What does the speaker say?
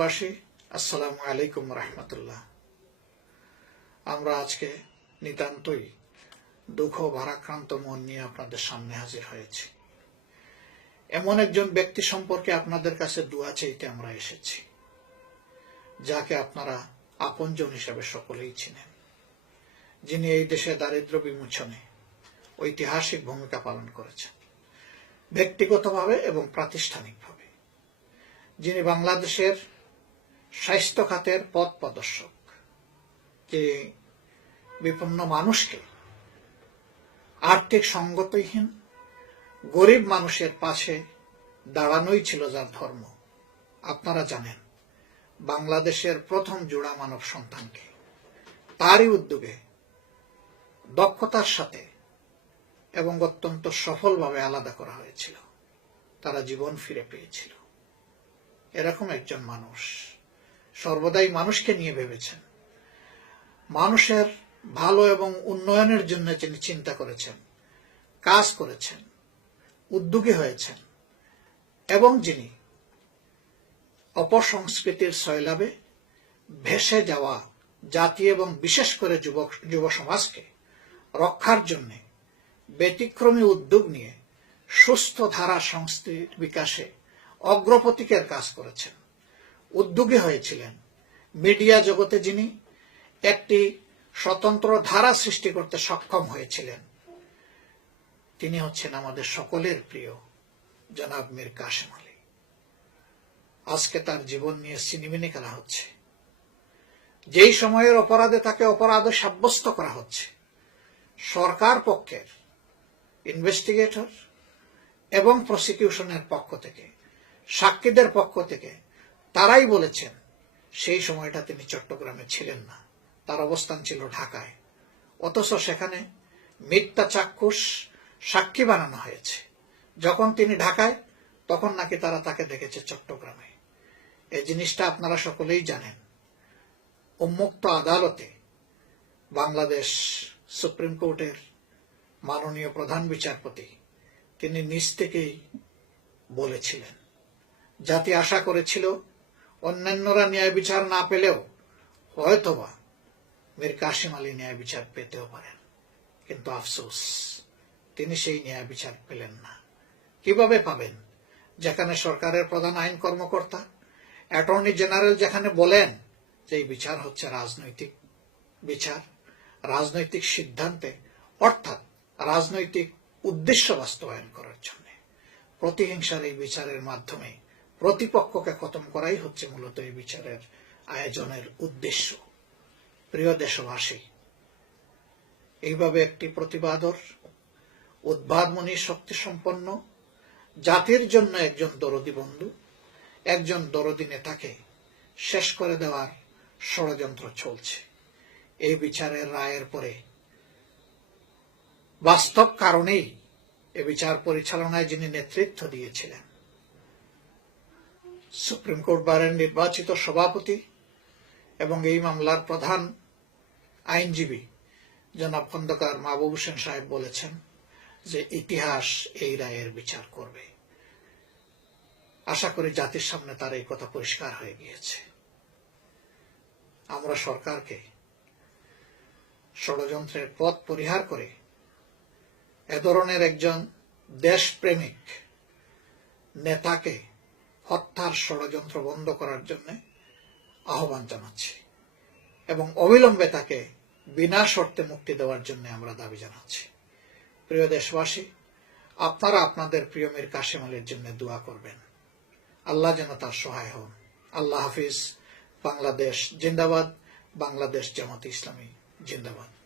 বাসী আসসালামু আলাইকুম রহমতুল্লাহ। আমরা আজকে নিতান্তই দুঃখ ভারাক্রান্ত মন নিয়ে আপনাদের সামনে হাজির হয়েছি। এমন একজন ব্যক্তি সম্পর্কে আপনাদের কাছে দোয়া চাইতে আমরা এসেছি, যাকে আপনারা আপনজন হিসেবে সকলেই চিনেন, যিনি এই দেশে দারিদ্র বিমোচনে ঐতিহাসিক ভূমিকা পালন করেছেন, ব্যক্তিগতভাবে এবং প্রাতিষ্ঠানিকভাবে, যিনি বাংলাদেশের স্বাস্থ্য খাতের পথ প্রদর্শক। যে বিপন্ন মানুষকে আর্থিক সঙ্গতহীন, গরিব মানুষের পাশে দাঁড়ানোই ছিল যার ধর্ম। আপনারা জানেন, বাংলাদেশের প্রথম জোড়া মানব সন্তানকে। তারই উদ্যোগে, দক্ষতার সাথে এবং অত্যন্ত সফলভাবে আলাদা করা হয়েছিল। তারা জীবন ফিরে পেয়েছিল। এরকম একজন মানুষ সর্বদাই মানুষকে নিয়ে ভেবেছেন। মানুষের ভালো এবং উন্নয়নের জন্য যিনি চিন্তা করেছেন, কাজ করেছেন, উদ্যোগী হয়েছেন এবং যিনি অপসংস্কৃতির শৈলাবে ভেসে যাওয়া জাতি এবং বিশেষ করে যুবক যুব সমাজকে রক্ষার জন্য ব্যতিক্রমী উদ্যোগ নিয়ে সুস্থ ধারা সংস্কৃতির বিকাশে অগ্রপতিকের কাজ করেছেন। উদ্যোগী হয়েছিলেন। মিডিয়া জগতে যিনি একটি স্বতন্ত্র ধারা সৃষ্টি করতে সক্ষম হয়েছিলেন, তিনি হচ্ছেন আমাদের সকলের প্রিয় জনাব মীর কাশেম আলী। আজকে তার জীবন নিয়ে সিনেমিনে খেলা হচ্ছে। যেই সময়ের অপরাধে তাকে অপরাধ সাব্যস্ত করা হচ্ছে, সরকার পক্ষের ইনভেস্টিগেটর এবং প্রসিকিউশনের পক্ষ থেকে, সাক্ষীদের পক্ষ থেকে তারাই বলেছেন, সেই সময়টা তিনি চট্টগ্রামে ছিলেন না। তার অবস্থান ছিল ঢাকায়। অথচ সেখানে মিথ্যা চাক্ষুষ সাক্ষী বানানো হয়েছে। যখন তিনি ঢাকায়, তখন নাকি তারা তাকে দেখেছে চট্টগ্রামে। এই জিনিসটা আপনারা সকলেই জানেন। উন্মুক্ত আদালতে বাংলাদেশ সুপ্রিম কোর্টের মাননীয় প্রধান বিচারপতি তিনি নিজ থেকেই বলেছিলেন। জাতি আশা করেছিল অন্যান্যরা ন্যায় বিচার না পেলেও হয়তোবা মীর কাশিম আলী ন্যায় বিচার পেতেও পারেন। কিন্তু আফসোস, তিনি সেই ন্যায় বিচার পেলেন না। কীভাবে পাবেন? যেখানে সরকারের প্রধান আইন কর্মকর্তা, অ্যাটর্নি জেনারেল যেখানে বলেন যে এই বিচার হচ্ছে রাজনৈতিক বিচার, রাজনৈতিক সিদ্ধান্তে, অর্থাৎ রাজনৈতিক উদ্দেশ্য বাস্তবায়ন করার জন্য। প্রতিহিংসার এই বিচারের মাধ্যমে প্রতিপক্ষকে খতম করাই হচ্ছে মূলত এই বিচারের আয়োজনের উদ্দেশ্য। প্রিয় দেশবাসী, এইভাবে একটি প্রতিবাদর উদ্ভাবনী শক্তি সম্পন্ন জাতির জন্য একজন দরদি বন্ধু, একজন দরদি নেতাকে শেষ করে দেওয়ার ষড়যন্ত্র চলছে। এই বিচারের রায়ের পরে বাস্তব কারণেই এ বিচার পরিচালনায় যিনি নেতৃত্ব দিয়েছিলেন সুপ্রিম কোর্ট বারের নির্বাচিত সভাপতি এবং এই মামলার প্রধান আইনজীবী জনাব খন্দকার মাহবুব হোসেন সাহেব বলেছেন যে ইতিহাস এই রায়ের বিচার করবে। আশা করি জাতির সামনে তার এই কথা পরিষ্কার হয়ে গিয়েছে। আমরা সরকারকে ষড়যন্ত্রের পথ পরিহার করে এ ধরনের একজন দেশপ্রেমিক নেতাকে হত্যার ষড়যন্ত্র বন্ধ করার জন্য আহ্বান জানাচ্ছি এবং অবিলম্বে তাকে বিনা শর্তে মুক্তি দেওয়ার জন্য আমরা দাবি জানাচ্ছি। প্রিয় দেশবাসী, আপনারা আপনাদের প্রিয় মীর কাশেম আলীর জন্য দোয়া করবেন। আল্লাহ যেন তার সহায় হন। আল্লাহ হাফিজ, বাংলাদেশ জিন্দাবাদ, বাংলাদেশ জামাত ইসলামী জিন্দাবাদ।